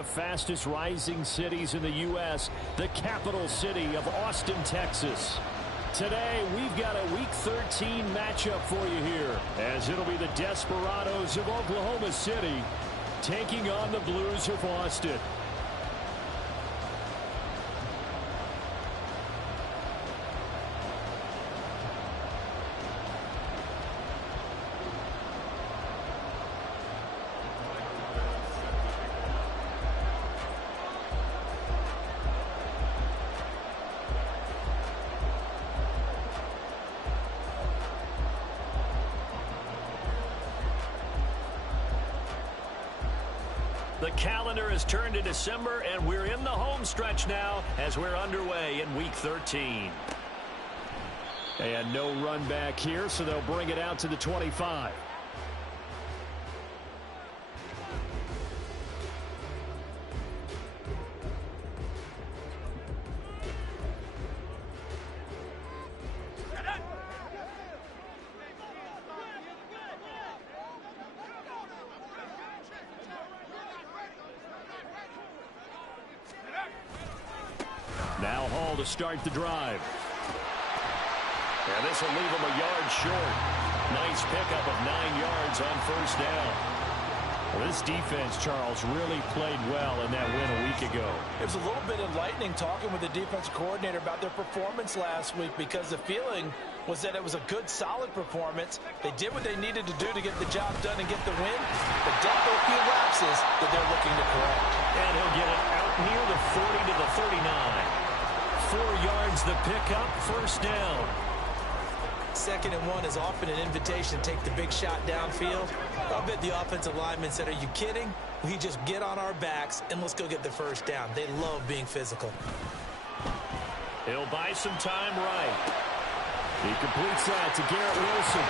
the fastest rising cities in the U.S., the capital city of Austin, Texas. Today, we've got a Week 13 matchup for you here, as it'll be the Desperados of Oklahoma City taking on the Blues of Austin. The calendar has turned to December, and we're in the home stretch now as we're underway in Week 13. And no run back here, so they'll bring it out to the 25. Now Hall to start the drive. And this will leave him a yard short. Nice pickup of 9 yards on first down. Well, this defense, Charles, really played well in that win a week ago. It was a little bit enlightening talking with the defense coordinator about their performance last week, because the feeling was that it was a good, solid performance. They did what they needed to do to get the job done and get the win, but definitely a few lapses that they're looking to correct. And he'll get it out near the 40 to the 39. 4 yards the pickup, first down. 2nd and 1 is often an invitation to take the big shot downfield. I bet the offensive lineman said, "Are you kidding? We just get on our backs and let's go get the first down." They love being physical. He'll buy some time right. He completes that to Garrett Wilson.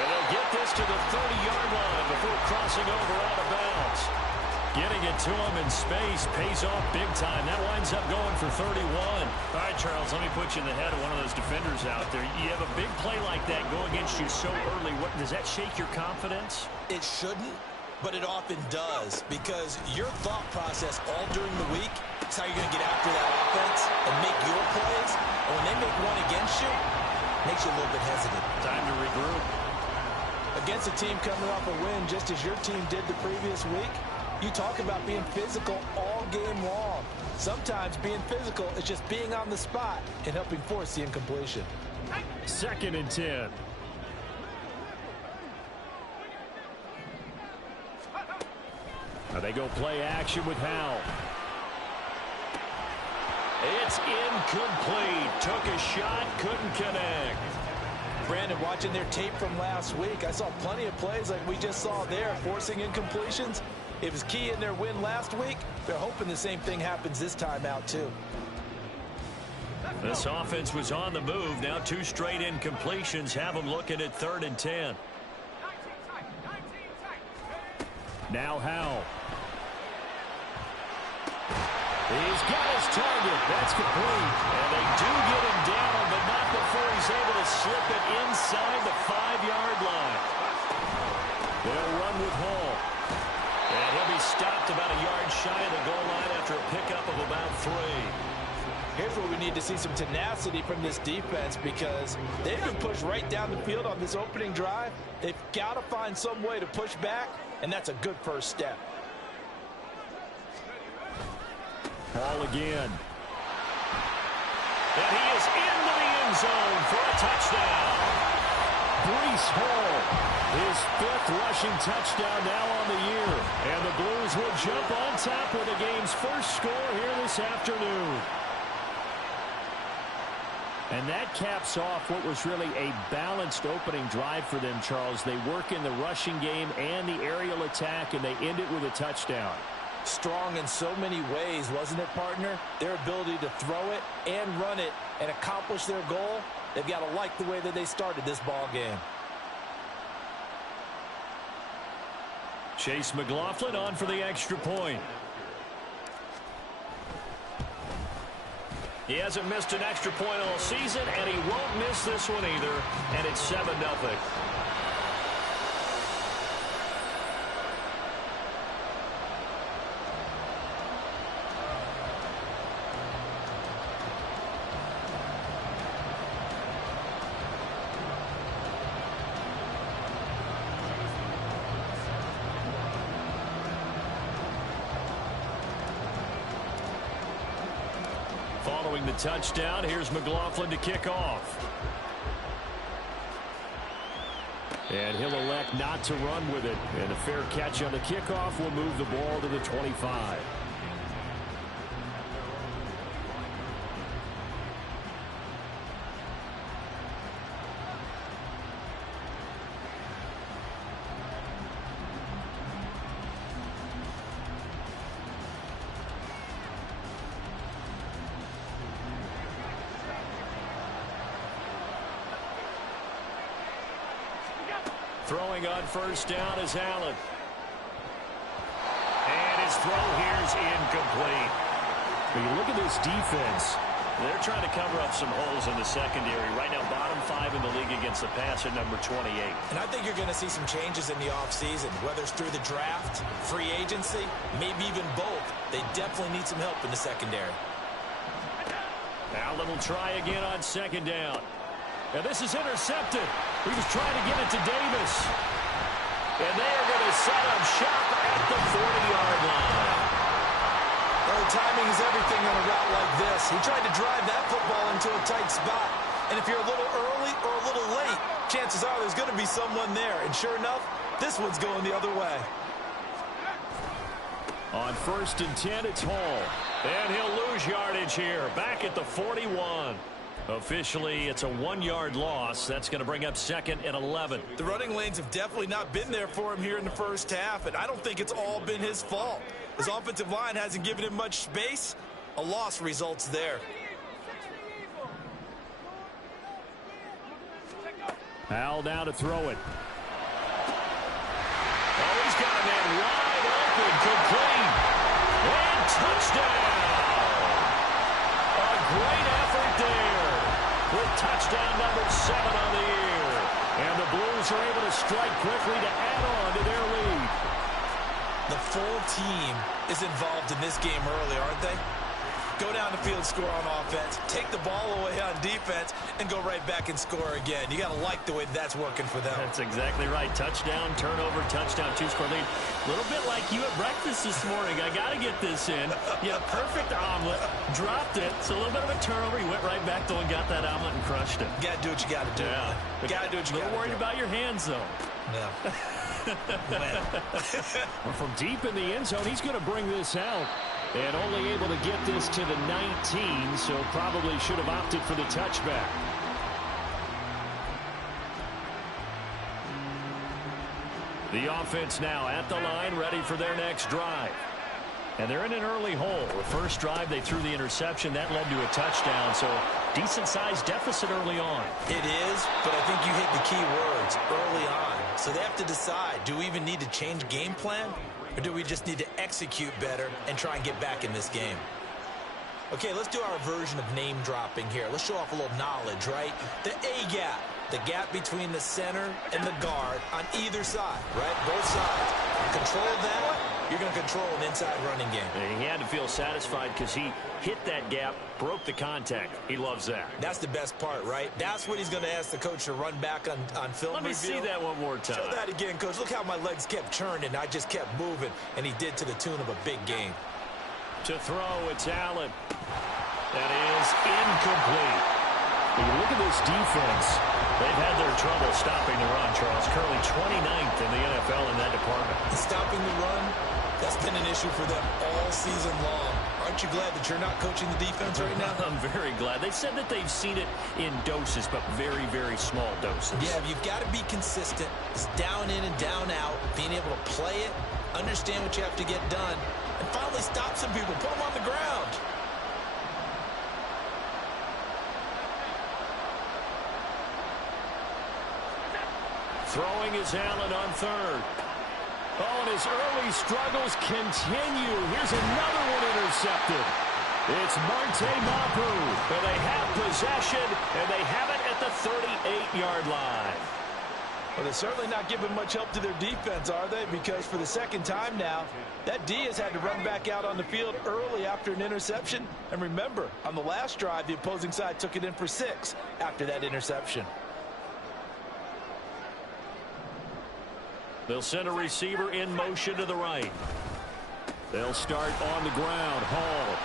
And he'll get this to the 30-yard line before crossing over out of bounds. Getting it to him in space pays off big time. That winds up going for 31. All right, Charles, let me put you in the head of one of those defenders out there. You have a big play like that go against you so early. Does that shake your confidence? It shouldn't, but it often does, because your thought process all during the week is how you're going to get after that offense and make your plays. And when they make one against you, it makes you a little bit hesitant. Time to regroup. Against a team coming off a win just as your team did the previous week, you talk about being physical all game long. Sometimes being physical is just being on the spot and helping force the incompletion. 2nd and 10. Now they go play action with Howell. It's incomplete. Took a shot, couldn't connect. Brandon, watching their tape from last week, I saw plenty of plays like we just saw there, forcing incompletions. It was key in their win last week. They're hoping the same thing happens this time out, too. This offense was on the move. Now 2 straight incompletions have them looking at 3rd and 10. Now Howell. He's got his target. That's complete. And they do get him down, but not before he's able to slip it inside the 5-yard line. They'll run with Hall. And he'll be stopped about a yard shy of the goal line after a pickup of about 3. Here's where we need to see some tenacity from this defense, because they've been pushed right down the field on this opening drive. They've got to find some way to push back, and that's a good first step. Ball again. And he is into the end zone for a touchdown. Breece Hall, his 5th rushing touchdown now on the year. And the Blues will jump on top with the game's first score here this afternoon. And that caps off what was really a balanced opening drive for them, Charles. They work in the rushing game and the aerial attack, and they end it with a touchdown. Strong in so many ways, wasn't it, partner? Their ability to throw it and run it and accomplish their goal, they've got to like the way that they started this ball game. Chase McLaughlin on for the extra point. He hasn't missed an extra point all season, and he won't miss this one either, and it's 7-0. following the touchdown. Here's McLaughlin to kick off. And he'll elect not to run with it. And a fair catch on the kickoff will move the ball to the 25. Throwing on first down is Allen. And his throw here is incomplete. When you look at this defense, they're trying to cover up some holes in the secondary. Right now, bottom 5 in the league against the pass at number 28. And I think you're going to see some changes in the offseason, whether it's through the draft, free agency, maybe even both. They definitely need some help in the secondary. Allen will try again on second down. And this is intercepted. He was trying to get it to Davis. And they are going to set up shop at the 40-yard line. Well, timing is everything on a route like this. He tried to drive that football into a tight spot. And if you're a little early or a little late, chances are there's going to be someone there. And sure enough, this one's going the other way. On 1st and 10, it's Hall. And he'll lose yardage here. Back at the 41. Officially, it's a 1-yard loss. That's going to bring up 2nd and 11. The running lanes have definitely not been there for him here in the first half, and I don't think it's all been his fault. His offensive line hasn't given him much space. A loss results there. Al now to throw it. Oh, he's got a man wide open, complete, and touchdown. A great effort there. With touchdown number 7 on the year. And the Blues are able to strike quickly to add on to their lead. The full team is involved in this game early, aren't they? Go down the field, score on offense, take the ball away on defense, and go right back and score again. You got to like the way that's working for them. That's exactly right. Touchdown, turnover, touchdown, 2-score lead. A little bit like you at breakfast this morning. I got to get this in. You had a perfect omelet, dropped it. So a little bit of a turnover. You went right back though and got that omelet and crushed it. Got to do what you got to do. Yeah. Got to do what you got to do. A little worried about your hands though. No. Well, from deep in the end zone, he's going to bring this out. And only able to get this to the 19, so probably should have opted for the touchback. The offense now at the line, ready for their next drive. And they're in an early hole. The first drive, they threw the interception. That led to a touchdown, so decent-sized deficit early on. It is, but I think you hit the key words, early on. So they have to decide, do we even need to change game plan? Or do we just need to execute better and try and get back in this game? Okay, let's do our version of name dropping here. Let's show off a little knowledge, right? The A-gap, the gap between the center and the guard on either side, right? Both sides. Control that, you're going to control an inside running game. And he had to feel satisfied because he hit that gap, broke the contact. He loves that. That's the best part, right? That's what he's going to ask the coach to run back on film Let me review. see that one more time. Show that again, coach. Look how my legs kept turning. I just kept moving, and he did to the tune of a big game. To throw, it's Allen. That is incomplete. When you look at this defense, they've had their trouble stopping the run, Charles. Currently 29th in the NFL in that department. Stopping the run, that's been an issue for them all season long. Aren't you glad that you're not coaching the defense right now? I'm very glad. They said that they've seen it in doses, but very, very small doses. Yeah, you've got to be consistent. It's down in and down out, being able to play it, understand what you have to get done, and finally stop some people, put them on the ground. Throwing is Allen on third. Oh, and his early struggles continue. Here's another one intercepted. It's Marte Mapu. And they have possession, and they have it at the 38-yard line. Well, they're certainly not giving much help to their defense, are they? Because for the second time now, that D has had to run back out on the field early after an interception. And remember, on the last drive, the opposing side took it in for 6 after that interception. They'll send a receiver in motion to the right. They'll start on the ground. Hall.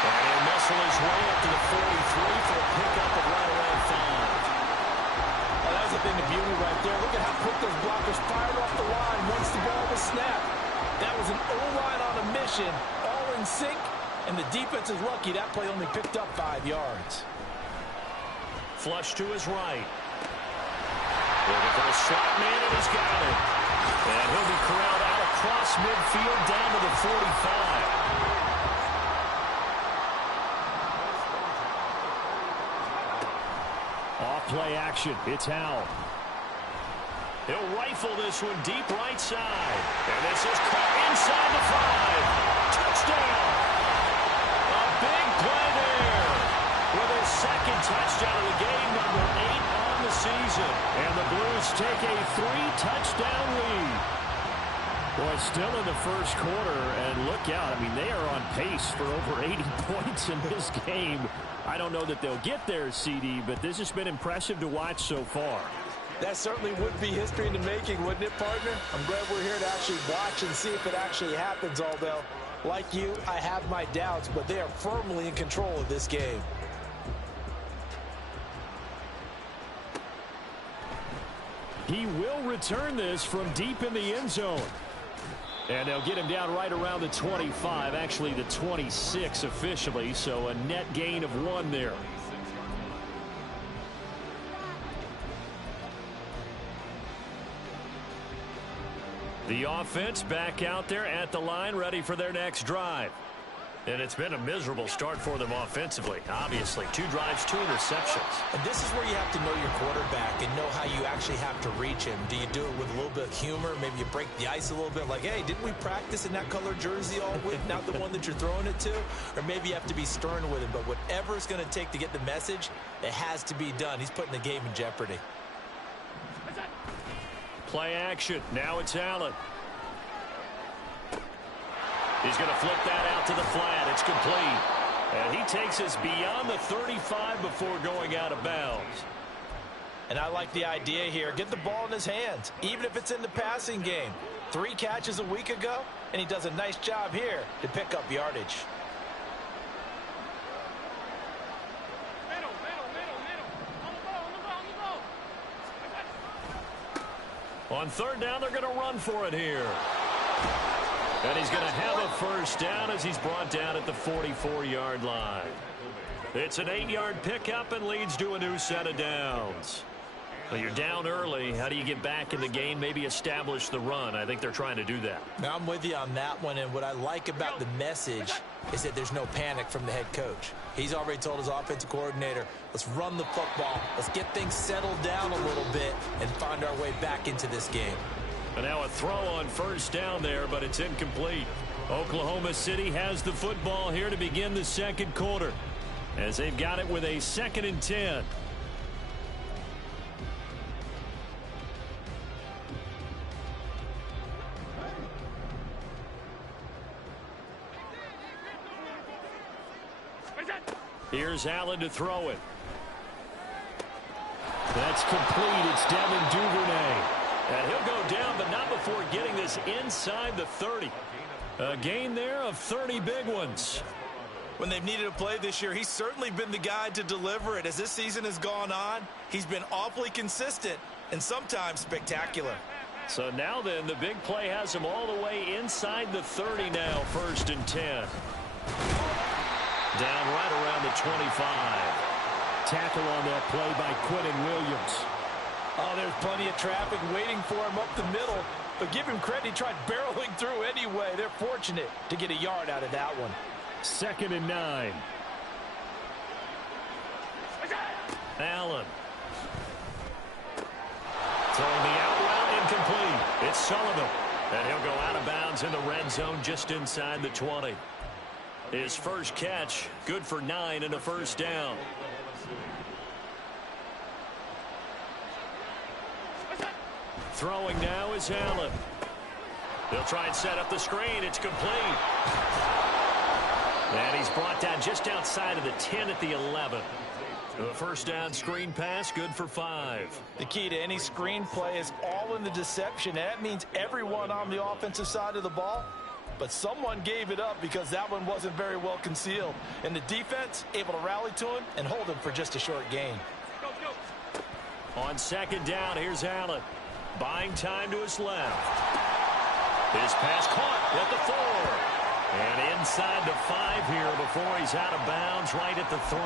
And he'll muscle his way up to the 43 for a pickup of right around 5. Oh, that's a thing of beauty right there. Look at how quick those blockers fired off the line once the ball was snapped. That was an O-line on a mission, all in sync, and the defense is lucky that play only picked up 5 yards. Flush to his right. Looking for a slot man, and he's got it. And he'll be corralled out across midfield down to the 45. Off-play action. It's Howell. He'll rifle this one deep right side. And this is caught inside the 5. Touchdown. A big play there. With his second touchdown of the game, number 8 on the season. And the Blues take a 3-touchdown lead. Boy, still in the first quarter, and look out. I mean, they are on pace for over 80 points in this game. I don't know that they'll get there, CD, but this has been impressive to watch so far. That certainly would be history in the making, wouldn't it, partner? I'm glad we're here to actually watch and see if it actually happens, although, like you, I have my doubts, but they are firmly in control of this game. He will return this from deep in the end zone. And they'll get him down right around the 25, actually the 26 officially, so a net gain of 1 there. The offense back out there at the line, ready for their next drive. And it's been a miserable start for them offensively. Obviously, 2 drives, 2 interceptions. And this is where you have to know your quarterback and know how you actually have to reach him. Do you do it with a little bit of humor? Maybe you break the ice a little bit like, hey, didn't we practice in that color jersey all week, not the one that you're throwing it to? Or maybe you have to be stern with him. But whatever it's going to take to get the message, it has to be done. He's putting the game in jeopardy. Play action. Now it's Allen. He's going to flip that out to the flat. It's complete. And he takes us beyond the 35 before going out of bounds. And I like the idea here. Get the ball in his hands, even if it's in the passing game. 3 catches a week ago, and he does a nice job here to pick up yardage. On 3rd down, they're going to run for it here. And he's going to have a first down as he's brought down at the 44-yard line. It's an 8-yard pickup and leads to a new set of downs. Well, you're down early. How do you get back in the game, maybe establish the run? I think they're trying to do that. Now, I'm with you on that one, and what I like about the message is that there's no panic from the head coach. He's already told his offensive coordinator, let's run the football, let's get things settled down a little bit and find our way back into this game. And now a throw on first down there, but it's incomplete. Oklahoma City has the football here to begin the second quarter, as they've got it with a 2nd and 10. Here's Allen to throw it. That's complete. It's Devin Duvernay. And he'll go down, but not before getting this inside the 30. A gain there of 30 big ones. When they've needed a play this year, he's certainly been the guy to deliver it. As this season has gone on, he's been awfully consistent and sometimes spectacular. So now then, the big play has him all the way inside the 30 now, 1st and 10. Down right around the 25. Tackle on that play by Quentin Williams. Oh, there's plenty of traffic waiting for him up the middle. But give him credit, he tried barreling through anyway. They're fortunate to get a yard out of that one. 2nd and 9. Allen. Throwing the out route incomplete. It's Sullivan. And he'll go out of bounds in the red zone just inside the 20. His first catch, good for 9 and a first down. Throwing now is Allen. They'll try and set up the screen. It's complete. And he's brought down just outside of the 10 at the 11. The first down screen pass, good for 5. The key to any screen play is all in the deception. That means everyone on the offensive side of the ball but someone gave it up because that one wasn't very well concealed. And the defense able to rally to him and hold him for just a short gain. On second down, here's Allen. Buying time to his left. His pass caught at the 4. And inside the 5 here before he's out of bounds right at the 3.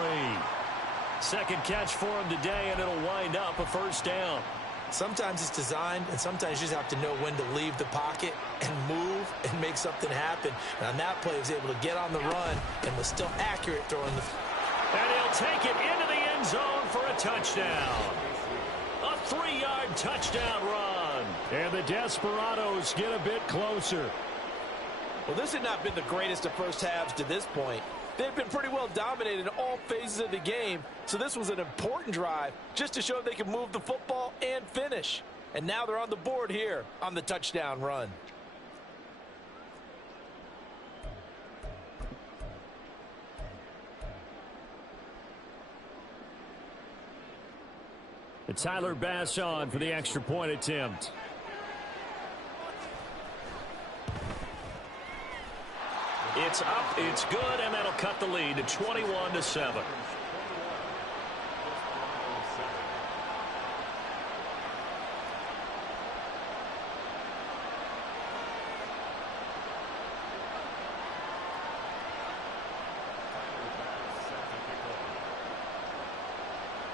Second catch for him today, and it'll wind up a first down. Sometimes it's designed, and sometimes you just have to know when to leave the pocket and move and make something happen. And on that play, he was able to get on the run and was still accurate throwing the... And he'll take it into the end zone for a touchdown. A 3-yard touchdown run. And the Desperados get a bit closer. Well, this had not been the greatest of first halves to this point. They've been pretty well dominated in all phases of the game, so this was an important drive just to show they can move the football and finish. And now they're on the board here on the touchdown run. And Tyler Bass on for the extra point attempt. It's up, it's good, and that'll cut the lead to 21-7.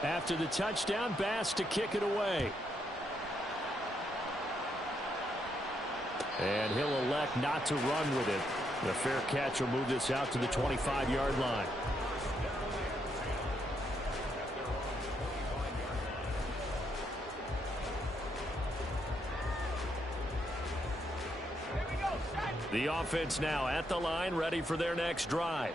After the touchdown, Bass to kick it away. And he'll elect not to run with it. The fair catch will move this out to the 25-yard line. The offense now at the line, ready for their next drive.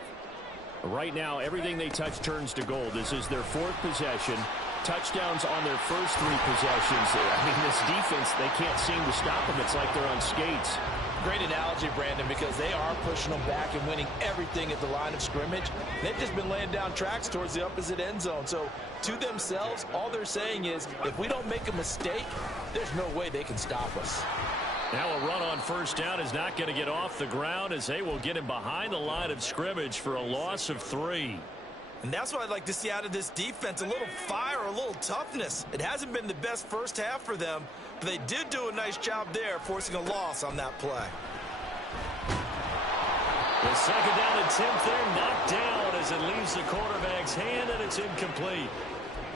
Right now, everything they touch turns to gold. This is their 4th possession. Touchdowns on their first 3 possessions. I mean, this defense, they can't seem to stop them. It's like they're on skates. Great analogy, Brandon, because they are pushing them back and winning everything at the line of scrimmage. They've just been laying down tracks towards the opposite end zone. So to themselves, all they're saying is, if we don't make a mistake, there's no way they can stop us. Now a run on first down is not going to get off the ground as they will get him behind the line of scrimmage for a loss of 3. And that's what I'd like to see out of this defense, a little fire, a little toughness. It hasn't been the best first half for them, but they did do a nice job there, forcing a loss on that play. The second down attempt there knocked down as it leaves the quarterback's hand, and it's incomplete.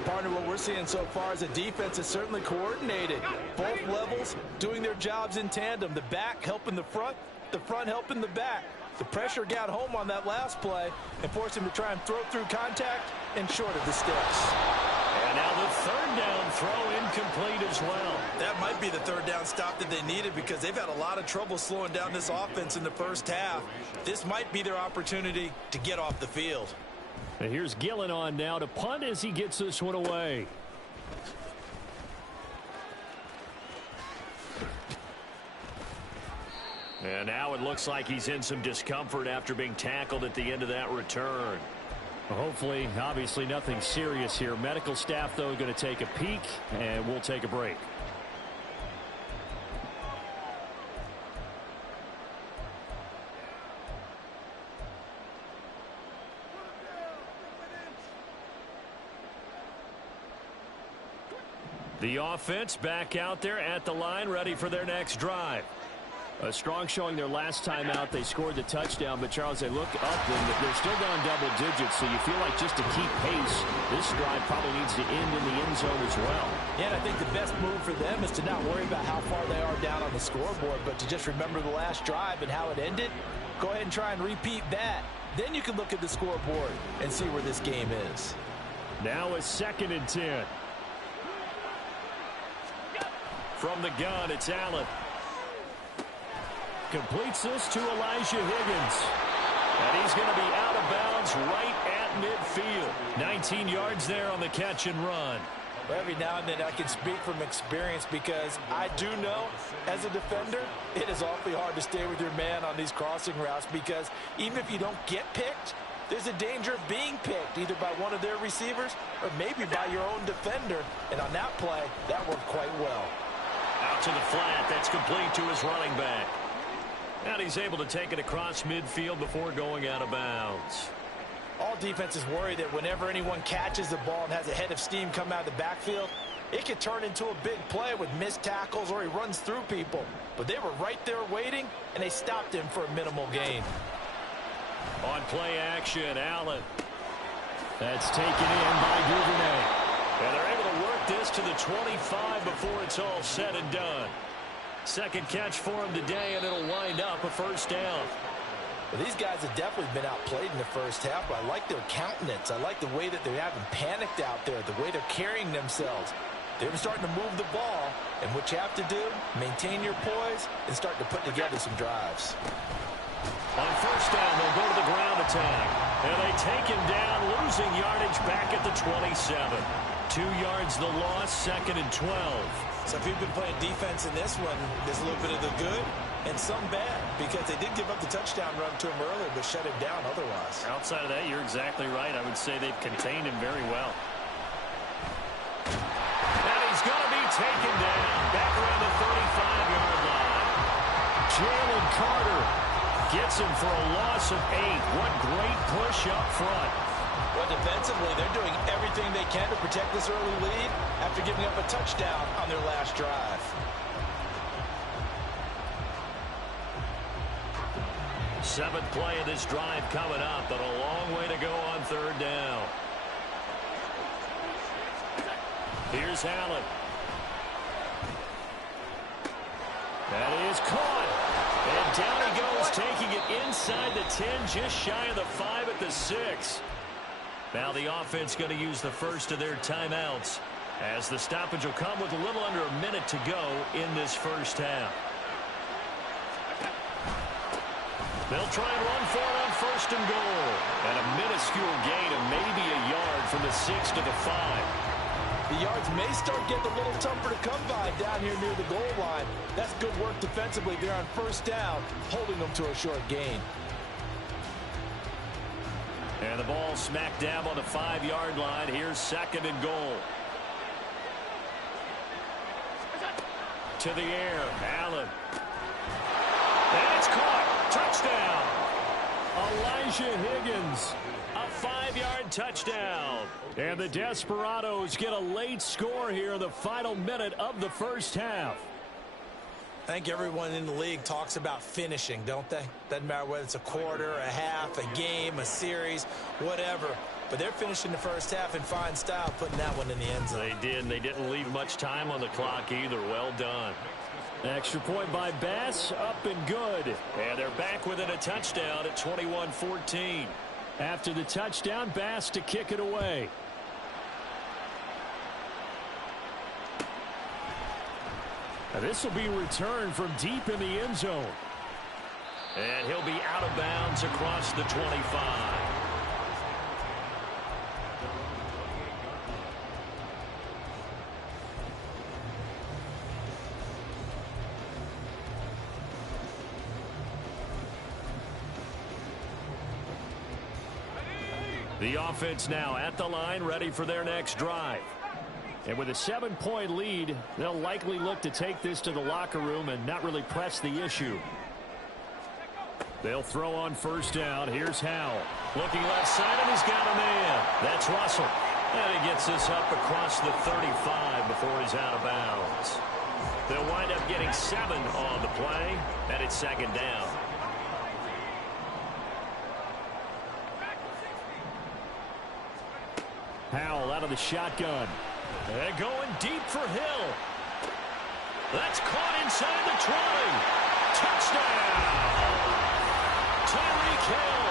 Partner, what we're seeing so far is a defense is certainly coordinated. Both levels doing their jobs in tandem. The back helping the front helping the back. The pressure got home on that last play and forced him to try and throw through contact and short of the sticks. And now the third down throw incomplete as well. That might be the third down stop that they needed because they've had a lot of trouble slowing down this offense in the first half. This might be their opportunity to get off the field. And here's Gillen on now to punt as he gets this one away. And now it looks like he's in some discomfort after being tackled at the end of that return. Hopefully, obviously nothing serious here. Medical staff, though, going to take a peek, and we'll take a break. The offense back out there at the line, ready for their next drive. A strong showing their last time out. They scored the touchdown, but Charles, they look up and they're still down double digits, so you feel like just to keep pace, this drive probably needs to end in the end zone as well. Yeah, and I think the best move for them is to not worry about how far they are down on the scoreboard, but to just remember the last drive and how it ended. Go ahead and try and repeat that. Then you can look at the scoreboard and see where this game is. Now a 2nd and 10. From the gun, it's Allen. Completes this to Elijah Higgins. And he's going to be out of bounds right at midfield. 19 yards there on the catch and run. Every now and then I can speak from experience because I do know as a defender it is awfully hard to stay with your man on these crossing routes because even if you don't get picked, there's a danger of being picked either by one of their receivers or maybe by your own defender. And on that play, that worked quite well. Out to the flat. That's complete to his running back. And he's able to take it across midfield before going out of bounds. All defenses worry that whenever anyone catches the ball and has a head of steam come out of the backfield, it could turn into a big play with missed tackles or he runs through people. But they were right there waiting, and they stopped him for a minimal gain. On play action, Allen. That's taken in by Duvernay. And they're able to work this to the 25 before it's all said and done. Second catch for him today, and it'll wind up a first down. Well, these guys have definitely been outplayed in the first half, but I like their countenance. I like the way that they haven't panicked out there, the way they're carrying themselves. They're starting to move the ball, and what you have to do, maintain your poise and start to put together some drives. On first down, they'll go to the ground attack. And they take him down, losing yardage back at the 27. 2 yards the loss, second and 12. So if you've been playing defense in this one, there's a little bit of the good and some bad, because they did give up the touchdown run to him earlier, but shut him down otherwise. Outside of that, you're exactly right. I would say they've contained him very well. And he's going to be taken down back around the 35-yard line. Jalen Carter gets him for a loss of 8. What great push up front. Well, defensively, they're doing everything they can to protect this early lead after giving up a touchdown on their last drive. Seventh play of this drive coming up, but a long way to go on third down. Here's Allen. That is caught. And down he goes, taking it inside the 10, just shy of the 5 at the 6. Now the offense going to use the first of their timeouts, as the stoppage will come with a little under a minute to go in this first half. They'll try and run for it on first and goal. And a minuscule gain of maybe a yard from the 6 to the 5. The yards may start getting a little tougher to come by down here near the goal line. That's good work defensively there on first down, holding them to a short gain. And the ball smack dab on the 5-yard line. Here's second and goal. To the air, Allen. And it's caught. Touchdown. Elijah Higgins. A 5-yard touchdown. And the Desperados get a late score here in the final minute of the first half. I think everyone in the league talks about finishing, don't they? Doesn't matter whether it's a quarter, a half, a game, a series, whatever. But they're finishing the first half in fine style, putting that one in the end zone. They did, and they didn't leave much time on the clock either. Well done. Extra point by Bass, up and good. And they're back within a touchdown at 21-14. After the touchdown, Bass to kick it away. Now this will be returned from deep in the end zone. And he'll be out of bounds across the 25. The offense now at the line, ready for their next drive. And with a 7-point lead, they'll likely look to take this to the locker room and not really press the issue. They'll throw on first down. Here's Howell. Looking left side, and he's got a man. That's Russell. And he gets this up across the 35 before he's out of bounds. They'll wind up getting 7 on the play, and it's second down. Howell out of the shotgun. And going deep for Hill. That's caught inside the 20. Touchdown! Tyreek Hill,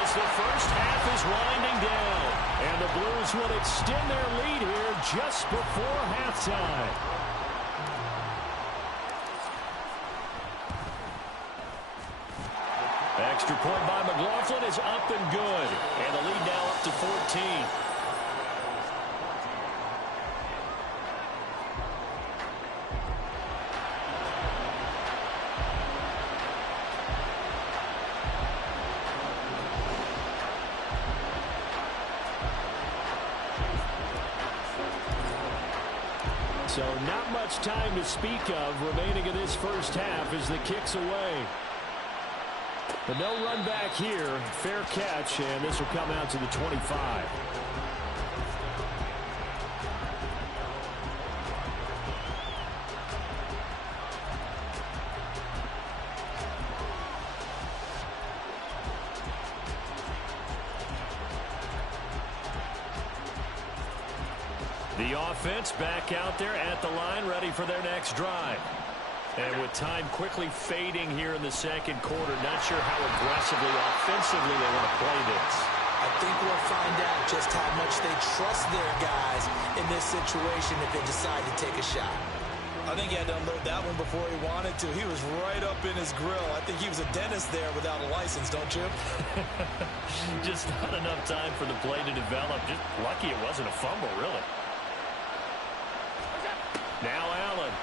as the first half is winding down. And the Blues will extend their lead here just before halftime. Extra point by McLaughlin is up and good. And the lead now up to 14. So not much time to speak of remaining in this first half as the kick's away. But no run back here. Fair catch, and this will come out to the 25. The offense back out there at the line, ready for their next drive. And with time quickly fading here in the second quarter, not sure how aggressively, offensively they want to play this. I think we'll find out just how much they trust their guys in this situation if they decide to take a shot. I think he had to unload that one before he wanted to. He was right up in his grill. I think he was a dentist there without a license, don't you? Just not enough time for the play to develop. Just lucky it wasn't a fumble, really. Now Allen.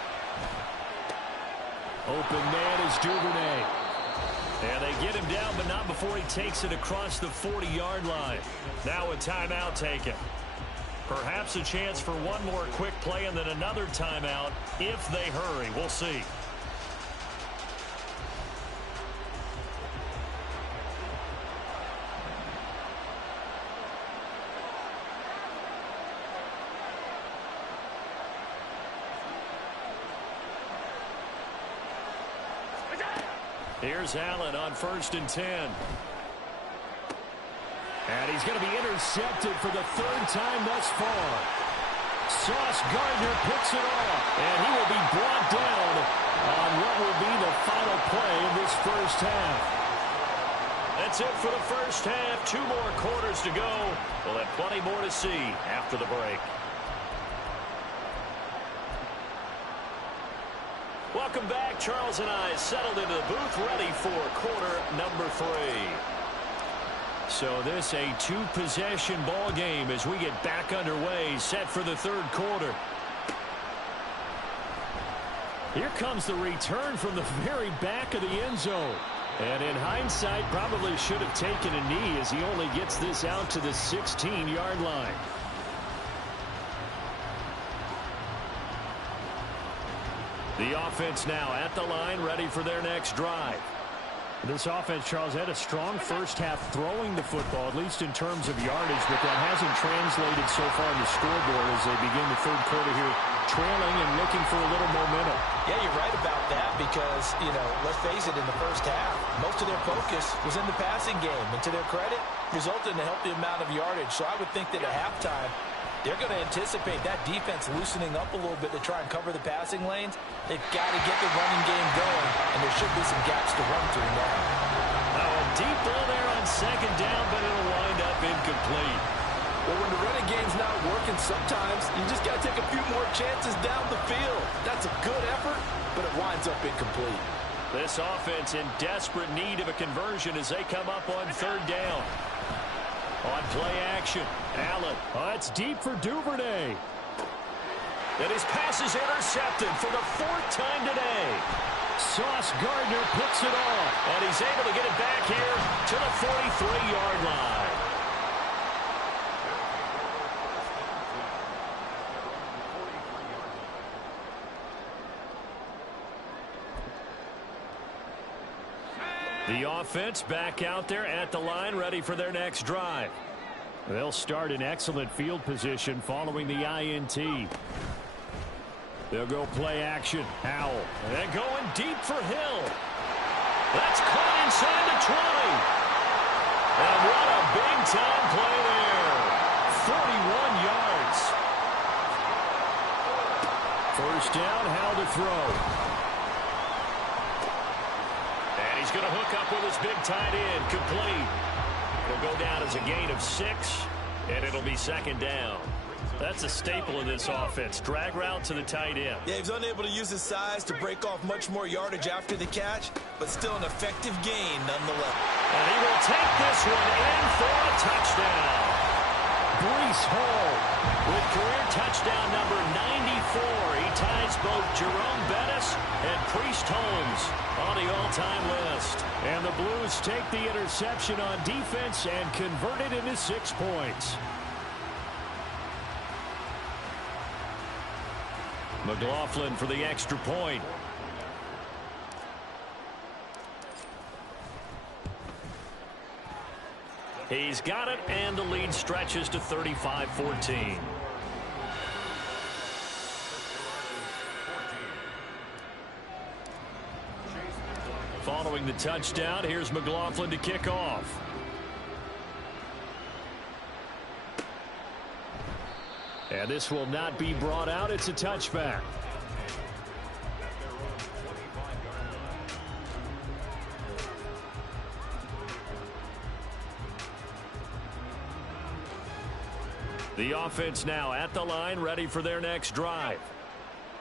Open man is Duvernay. And they get him down, but not before he takes it across the 40-yard line. Now a timeout taken. Perhaps a chance for one more quick play and then another timeout if they hurry. We'll see. Here's Allen on 1st and 10. And he's going to be intercepted for the 3rd time thus far. Sauce Gardner picks it off. And he will be brought down on what will be the final play of this first half. That's it for the first half. 2 more quarters to go. We'll have plenty more to see after the break. Welcome back. Charles and I settled into the booth, ready for quarter number 3. So this a 2-possession ball game as we get back underway, set for the 3rd quarter. Here comes the return from the very back of the end zone. And in hindsight, probably should have taken a knee as he only gets this out to the 16-yard line. The offense now at the line, ready for their next drive. This offense, Charles, had a strong first half throwing the football, at least in terms of yardage, but that hasn't translated so far on the scoreboard as they begin the 3rd quarter here, trailing and looking for a little momentum. Yeah, you're right about that because, let's face it, in the first half, most of their focus was in the passing game. And to their credit, resulted in a healthy amount of yardage. So I would think that at halftime, they're going to anticipate that defense loosening up a little bit to try and cover the passing lanes. They've got to get the running game going, and there should be some gaps to run through now. Now a deep ball there on 2nd down, but it'll wind up incomplete. Well, when the running game's not working, sometimes you just got to take a few more chances down the field. That's a good effort, but it winds up incomplete. This offense in desperate need of a conversion as they come up on 3rd down. On play action, Allen. It's deep for Duvernay. And his pass is intercepted for the 4th time today. Sauce Gardner picks it off. And he's able to get it back here to the 43-yard line. The offense back out there at the line, ready for their next drive. They'll start in excellent field position following the INT. They'll go play action. Howell. And going deep for Hill. That's caught inside the 20. And what a big-time play there. 41 yards. First down, Howell to throw. He's going to hook up with his big tight end, complete. It'll go down as a gain of 6, and it'll be 2nd down. That's a staple of this offense. Drag route to the tight end. Yeah, he's unable to use his size to break off much more yardage after the catch, but still an effective gain nonetheless. And he will take this one in for a touchdown. Breece Hall with career touchdown number 94. He ties both Jerome Bettis and Priest Holmes on the all-time list. And the Blues take the interception on defense and convert it into 6 points. McLaughlin for the extra point. He's got it, and the lead stretches to 35-14. Following the touchdown, here's McLaughlin to kick off. And this will not be brought out. It's a touchback. The offense now at the line, ready for their next drive.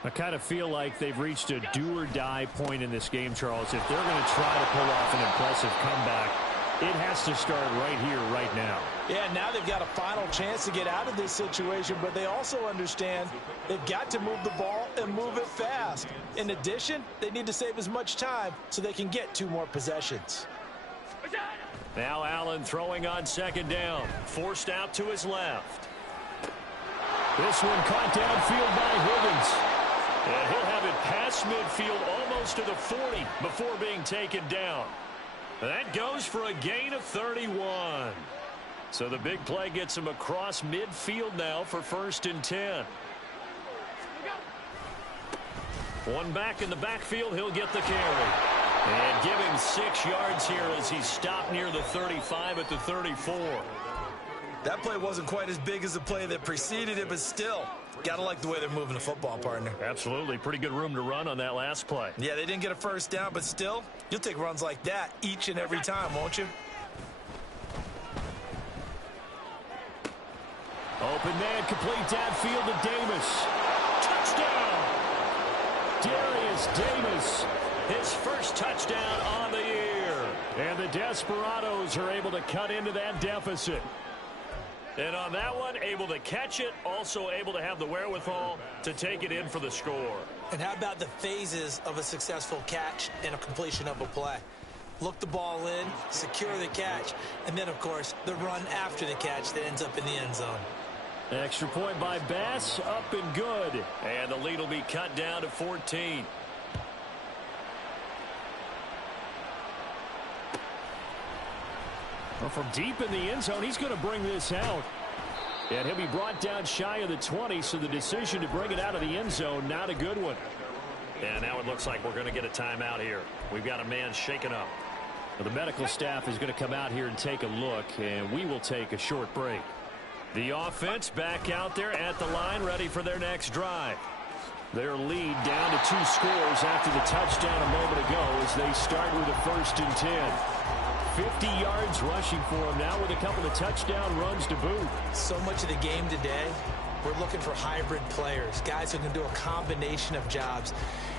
I kind of feel like they've reached a do-or-die point in this game, Charles. If they're going to try to pull off an impressive comeback, it has to start right here, right now. Yeah, now they've got a final chance to get out of this situation, but they also understand they've got to move the ball and move it fast. In addition, they need to save as much time so they can get 2 more possessions. Now Allen throwing on second down, forced out to his left. This one caught downfield by Higgins. And he'll have it past midfield almost to the 40 before being taken down. That goes for a gain of 31. So the big play gets him across midfield now for 1st and 10. One back in the backfield, he'll get the carry. And give him 6 yards here as he's stopped near the 35 at the 34. That play wasn't quite as big as the play that preceded it, but still, gotta like the way they're moving the football, partner. Absolutely. Pretty good room to run on that last play. Yeah, they didn't get a first down, but still, you'll take runs like that each and every time, won't you? Open man, complete downfield to Davis. Touchdown! Darius Davis, his first touchdown on the year. And the Desperados are able to cut into that deficit. And on that one, able to catch it, also able to have the wherewithal to take it in for the score. And how about the phases of a successful catch and a completion of a play? Look the ball in, secure the catch, and then, of course, the run after the catch that ends up in the end zone. Extra point by Bass, up and good. And the lead will be cut down to 14. Well, from deep in the end zone, he's going to bring this out. And he'll be brought down shy of the 20, so the decision to bring it out of the end zone, not a good one. And now it looks like we're going to get a timeout here. We've got a man shaken up. Well, the medical staff is going to come out here and take a look, and we will take a short break. The offense back out there at the line, ready for their next drive. Their lead down to 2 scores after the touchdown a moment ago as they start with a 1st and 10. 50 yards rushing for him now with a couple of touchdown runs to boot. So much of the game today, we're looking for hybrid players, guys who can do a combination of jobs.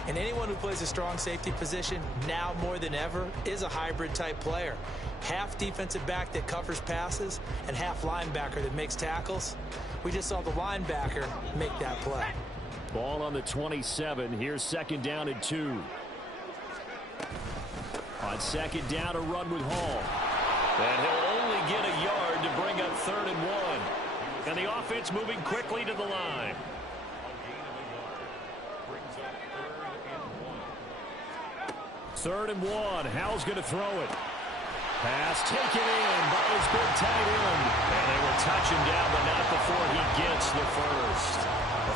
And anyone who plays a strong safety position, now more than ever, is a hybrid type player. Half defensive back that covers passes and half linebacker that makes tackles. We just saw the linebacker make that play. Ball on the 27. Here's 2nd down and 2. On 2nd down, a run with Hall. And he'll only get a yard to bring up 3rd and 1. And the offense moving quickly to the line. Third and 1. Howell's going to throw it. Pass taken in by his big tight end. And they will touch him down, but not before he gets the first.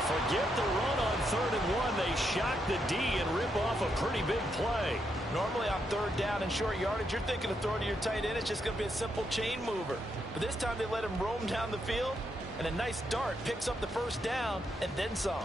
Forget the run on 3rd and 1. They shock the D and rip off a pretty big play. Normally on 3rd down and short yardage, you're thinking of throwing to your tight end. It's just going to be a simple chain mover. But this time they let him roam down the field, and a nice dart picks up the 1st down and then some.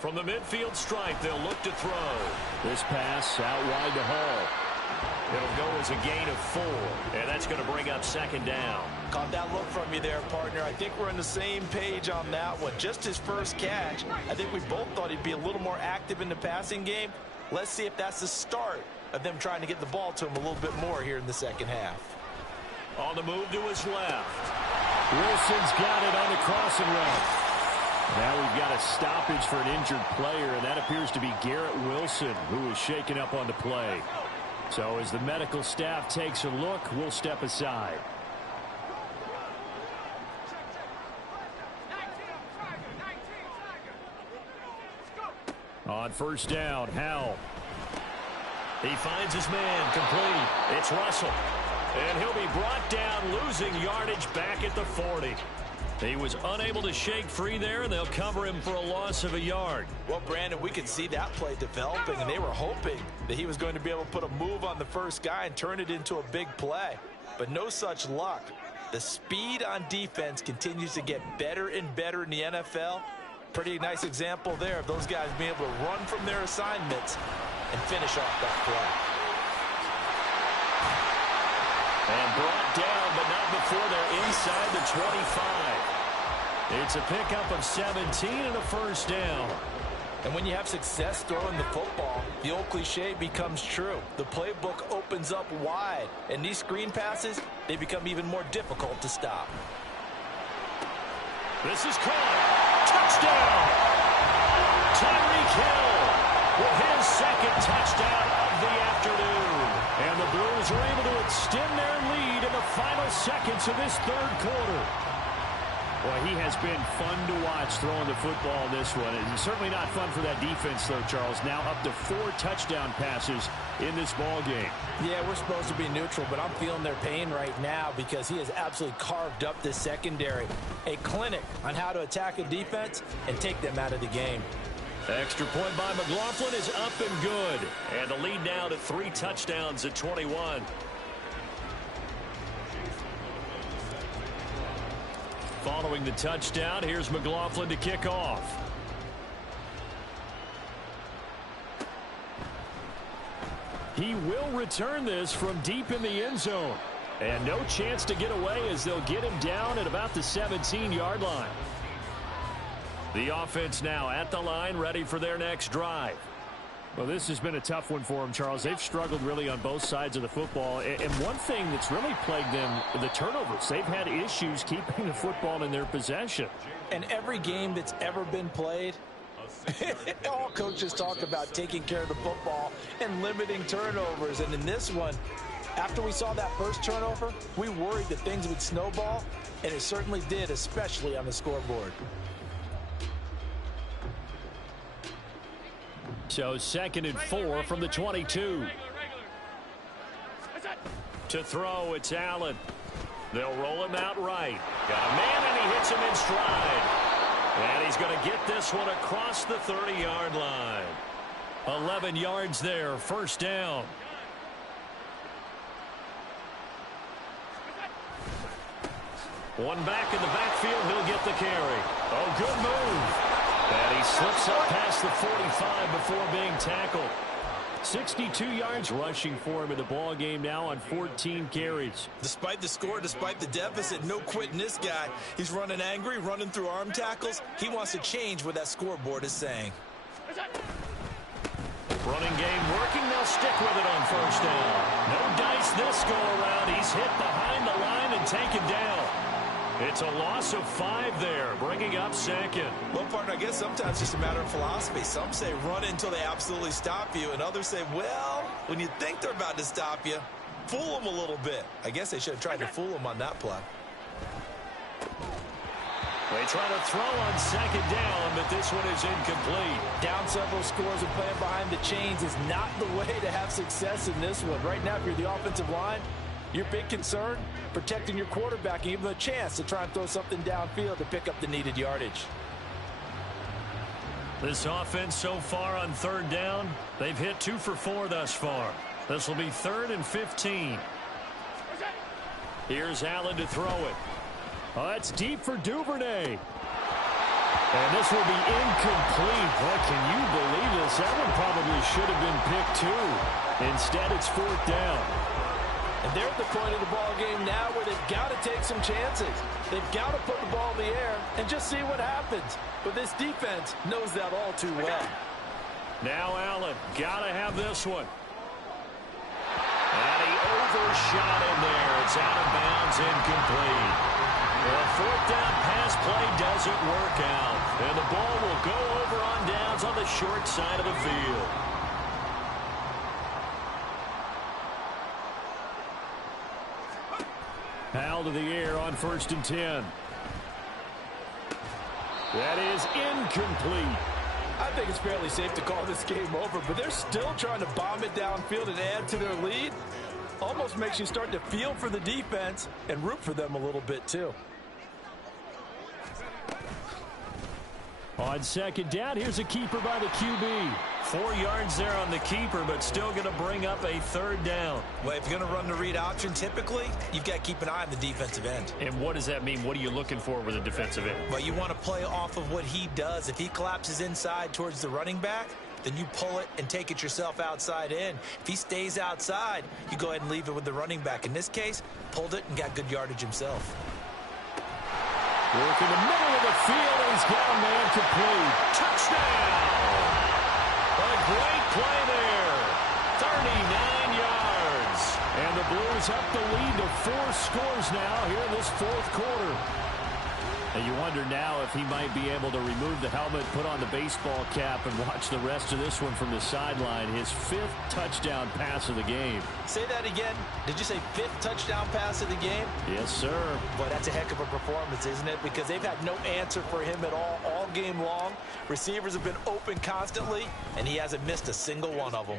From the midfield stripe, they'll look to throw. This pass out wide to Hall. It'll go as a gain of 4, and that's going to bring up 2nd down. Caught that look from you there, partner. I think we're on the same page on that one. Just his first catch. I think we both thought he'd be a little more active in the passing game. Let's see if that's the start of them trying to get the ball to him a little bit more here in the 2nd half. On the move to his left. Wilson's got it on the crossing route. Now we've got a stoppage for an injured player, and that appears to be Garrett Wilson, who is shaken up on the play. So as the medical staff takes a look, we'll step aside. On first down, Howell. He finds his man, complete. It's Russell. And he'll be brought down, losing yardage back at the 40. He was unable to shake free there, and they'll cover him for a loss of a yard. Well, Brandon, we could see that play developing, and they were hoping that he was going to be able to put a move on the first guy and turn it into a big play. But no such luck. The speed on defense continues to get better and better in the NFL. Pretty nice example there of those guys being able to run from their assignments and finish off that play. And brought down, but not before they're inside the 25. It's a pickup of 17 and a first down. And when you have success throwing the football, the old cliche becomes true. The playbook opens up wide, and these screen passes, they become even more difficult to stop. This is caught. Touchdown! Tyreek Hill with his second touchdown of the afternoon. And the Blues are able to extend their lead in the final seconds of this third quarter. Boy, he has been fun to watch throwing the football in this one. It's certainly not fun for that defense, though, Charles. Now up to 4 touchdown passes in this ball game. Yeah, we're supposed to be neutral, but I'm feeling their pain right now because he has absolutely carved up this secondary. A clinic on how to attack a defense and take them out of the game. Extra point by McLaughlin is up and good. And the lead now to 3 touchdowns at 21. Following the touchdown, here's McLaughlin to kick off. He will return this from deep in the end zone. And no chance to get away as they'll get him down at about the 17-yard line. The offense now at the line, ready for their next drive. Well, this has been a tough one for them, Charles. They've struggled really on both sides of the football. And one thing that's really plagued them, the turnovers. They've had issues keeping the football in their possession. And every game that's ever been played, all coaches talk about taking care of the football and limiting turnovers. And in this one, after we saw that first turnover, we worried that things would snowball, and it certainly did, especially on the scoreboard. So 2nd and 4 from the 22. To throw, it's Allen. They'll roll him out right. Got a man, and he hits him in stride. And he's going to get this one across the 30-yard line. 11 yards there, first down. One back in the backfield, he'll get the carry. Oh, good move. And he slips up past the 45 before being tackled. 62 yards rushing for him in the ball game now on 14 carries. Despite the score, despite the deficit, no quitting this guy. He's running angry, running through arm tackles. He wants to change what that scoreboard is saying. Running game working. They'll stick with it on first down. No dice this go around. He's hit behind the line and taken down. It's a loss of 5 there, bringing up 2nd. Well, partner, I guess sometimes it's just a matter of philosophy. Some say run until they absolutely stop you, and others say, well, when you think they're about to stop you, fool them a little bit. I guess they should have tried to fool them on that play. They try to throw on 2nd down, but this one is incomplete. Down several scores and playing behind the chains is not the way to have success in this one. Right now, if you're the offensive line, your big concern, protecting your quarterback, and even a chance to try and throw something downfield to pick up the needed yardage. This offense so far on 3rd down, they've hit 2 for 4 thus far. This will be 3rd and 15. Here's Allen to throw it. Oh, that's deep for Duvernay. And this will be incomplete. Boy, can you believe this? That one probably should have been picked too. Instead, it's 4th down. And they're at the point of the ball game now where they've got to take some chances. They've got to put the ball in the air and just see what happens. But this defense knows that all too well. Now Allen, got to have this one. And he overshot him there. It's out of bounds, incomplete. The fourth down pass play doesn't work out. And the ball will go over on downs on the short side of the field. Powell to the air on 1st and 10. That is incomplete. I think it's fairly safe to call this game over, but they're still trying to bomb it downfield and add to their lead. Almost makes you start to feel for the defense and root for them a little bit too. On 2nd down, here's a keeper by the QB. 4 yards there on the keeper, but still going to bring up a 3rd down. Well, if you're going to run the read option, typically, you've got to keep an eye on the defensive end. And what does that mean? What are you looking for with a defensive end? Well, you want to play off of what he does. If he collapses inside towards the running back, then you pull it and take it yourself outside in. If he stays outside, you go ahead and leave it with the running back. In this case, pulled it and got good yardage himself. Work in the middle of the field, and he's got a man complete. Touchdown! A great play there. 39 yards. And the Blues up the lead to 4 scores now here in this 4th quarter. And you wonder now if he might be able to remove the helmet, put on the baseball cap, and watch the rest of this one from the sideline. His 5th touchdown pass of the game. Say that again. Did you say 5th touchdown pass of the game? Yes, sir. Boy, that's a heck of a performance, isn't it? Because they've had no answer for him at all game long. Receivers have been open constantly, and he hasn't missed a single one of them.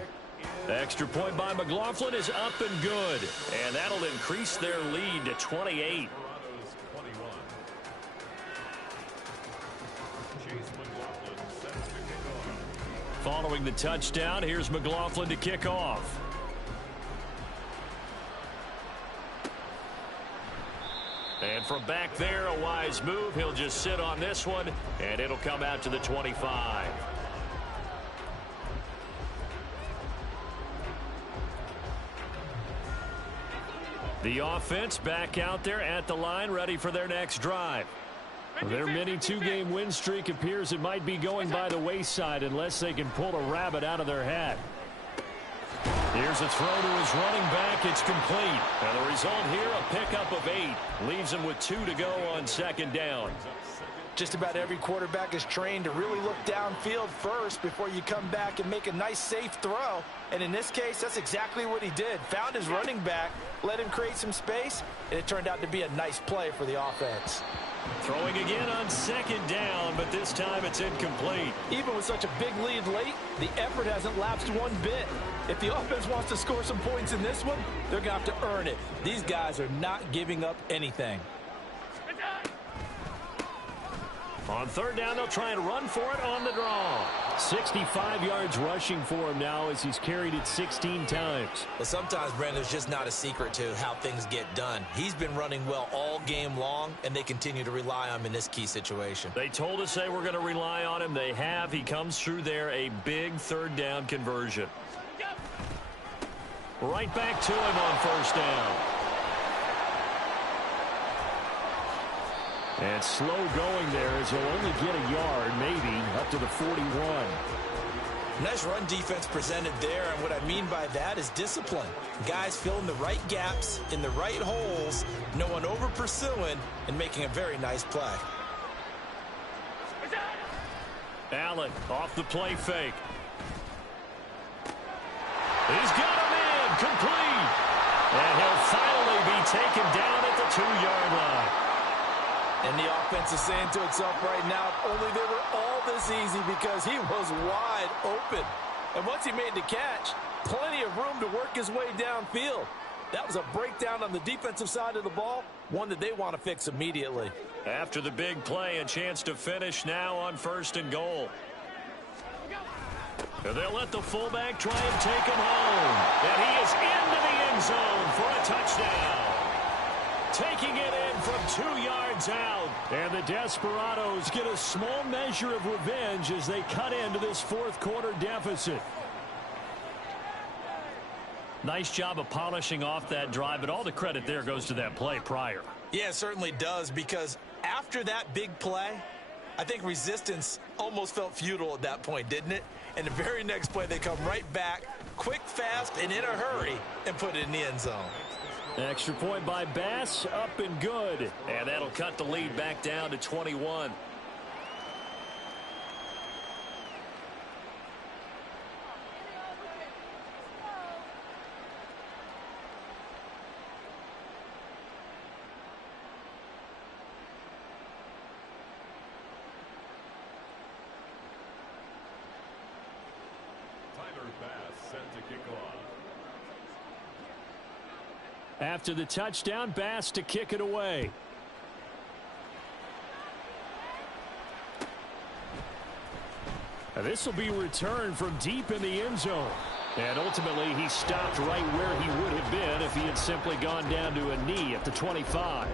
The extra point by McLaughlin is up and good. And that'll increase their lead to 28. Following the touchdown, here's McLaughlin to kick off. And from back there, a wise move. He'll just sit on this one, and it'll come out to the 25. The offense back out there at the line, ready for their next drive. Their mini 2-game win streak appears it might be going by the wayside unless they can pull a rabbit out of their hat. Here's a throw to his running back. It's complete. And the result here, a pickup of 8. Leaves him with 2 to go on 2nd down. Just about every quarterback is trained to really look downfield first before you come back and make a nice, safe throw. And in this case, that's exactly what he did. Found his running back, let him create some space, and it turned out to be a nice play for the offense. Throwing again on 2nd down, but this time it's incomplete. Even with such a big lead late, the effort hasn't lapsed one bit. If the offense wants to score some points in this one, they're going to have to earn it. These guys are not giving up anything. On 3rd down, they'll try and run for it on the draw. 65 yards rushing for him now as he's carried it 16 times. Well, sometimes, Brandon, there's just not a secret to how things get done. He's been running well all game long, and they continue to rely on him in this key situation. They told us they were going to rely on him. They have. He comes through there, a big 3rd down conversion. Right back to him on 1st down. And slow going there as he'll only get a yard, maybe, up to the 41. Nice run defense presented there, and what I mean by that is discipline. Guys filling the right gaps in the right holes, no one over-pursuing, and making a very nice play. Allen off the play fake. He's got him in, complete. And he'll finally be taken down at the 2-yard line. And the offense is saying to itself right now, if only they were all this easy, because he was wide open. And once he made the catch, plenty of room to work his way downfield. That was a breakdown on the defensive side of the ball, one that they want to fix immediately. After the big play, a chance to finish now on 1st and goal. And they'll let the fullback try and take him home. And he is into the end zone for a touchdown. Taking it in from 2 yards out. And the Desperados get a small measure of revenge as they cut into this 4th quarter deficit. Nice job of polishing off that drive, but all the credit there goes to that play prior. Yeah, it certainly does, because after that big play, I think resistance almost felt futile at that point, didn't it? And the very next play, they come right back, quick, fast, and in a hurry, and put it in the end zone. Extra point by Bass, up and good. And that'll cut the lead back down to 21. After the touchdown, Bass to kick it away. This will be returned from deep in the end zone. And ultimately, he stopped right where he would have been if he had simply gone down to a knee at the 25.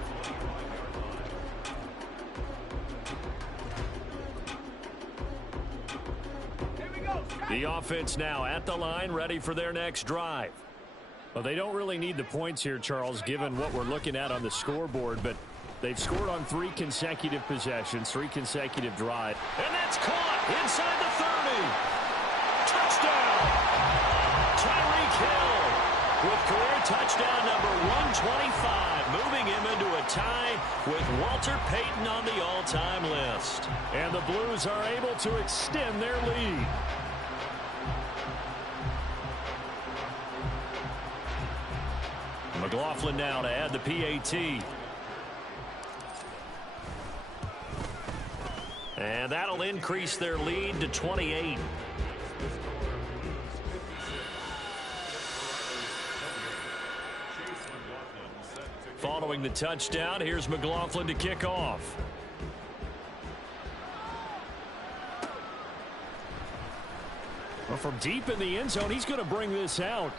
The offense now at the line, ready for their next drive. Well, they don't really need the points here, Charles, given what we're looking at on the scoreboard, but they've scored on 3 consecutive possessions, 3 consecutive drives. And that's caught inside the 30. Touchdown! Tyreek Hill with career touchdown number 125, moving him into a tie with Walter Payton on the all-time list. And the Blues are able to extend their lead. McLaughlin now to add the PAT. And that'll increase their lead to 28. Following the touchdown, here's McLaughlin to kick off. Well, from deep in the end zone, he's going to bring this out.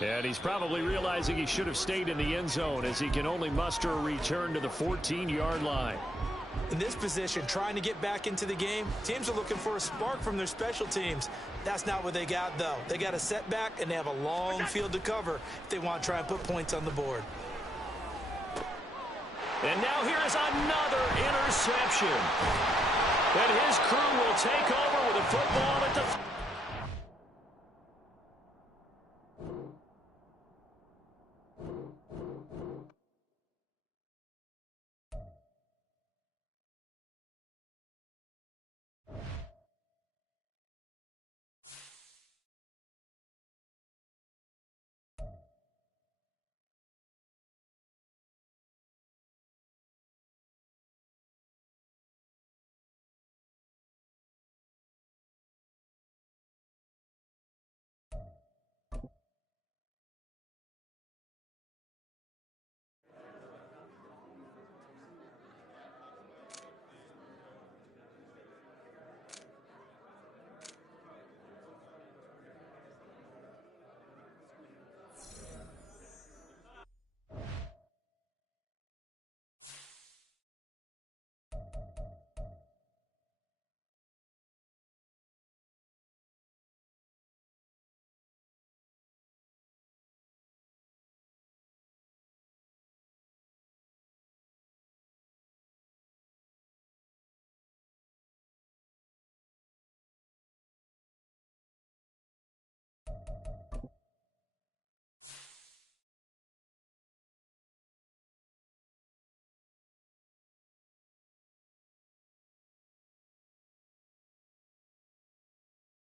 And he's probably realizing he should have stayed in the end zone as he can only muster a return to the 14-yard line. In this position, trying to get back into the game, teams are looking for a spark from their special teams. That's not what they got, though. They got a setback, and they have a long field to cover if they want to try and put points on the board. And now here is another interception. And his crew will take over with a football at the